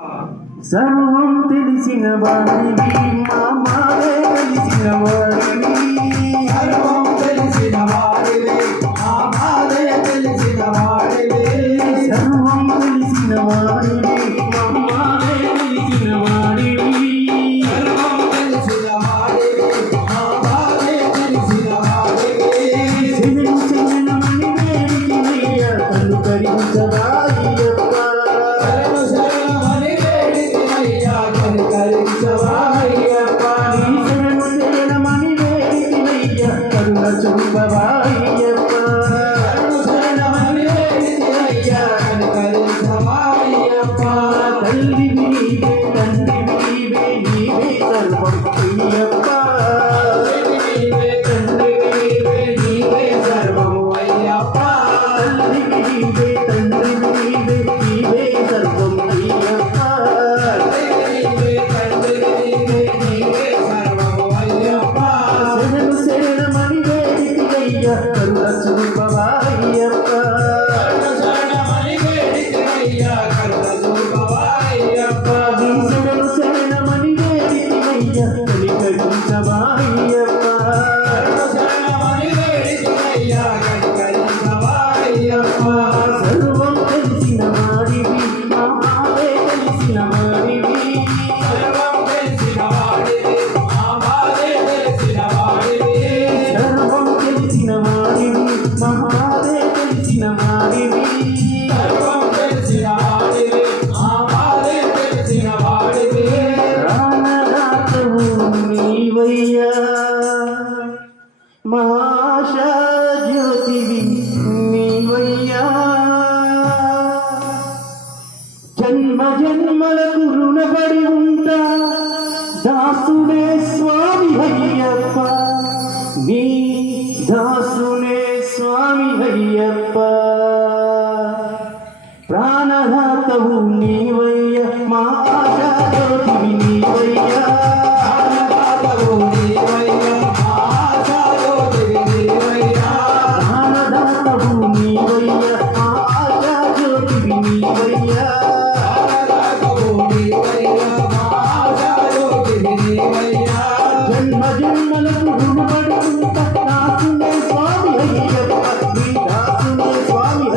సర్వం తెలిసిన వాడివి మామావే తెలిసిన వాడివి సర్వం తెలిసిన వాడివి మామావే తెలిసిన వాడివి సర్వం తెలిసిన వాడివి తల్లి నీవే తండ్రి నీవే నీవే సర్వం ప్రియ మహాశాజ్యోతివి జన్మ జన్మలకు రుణపడి ఉంటా దాసుడే స్వామి అయ్యప్ప నీ దాసునే స్వామి అయ్యప్ప ప్రాణదాతవు నీవయ్య మా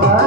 Bye.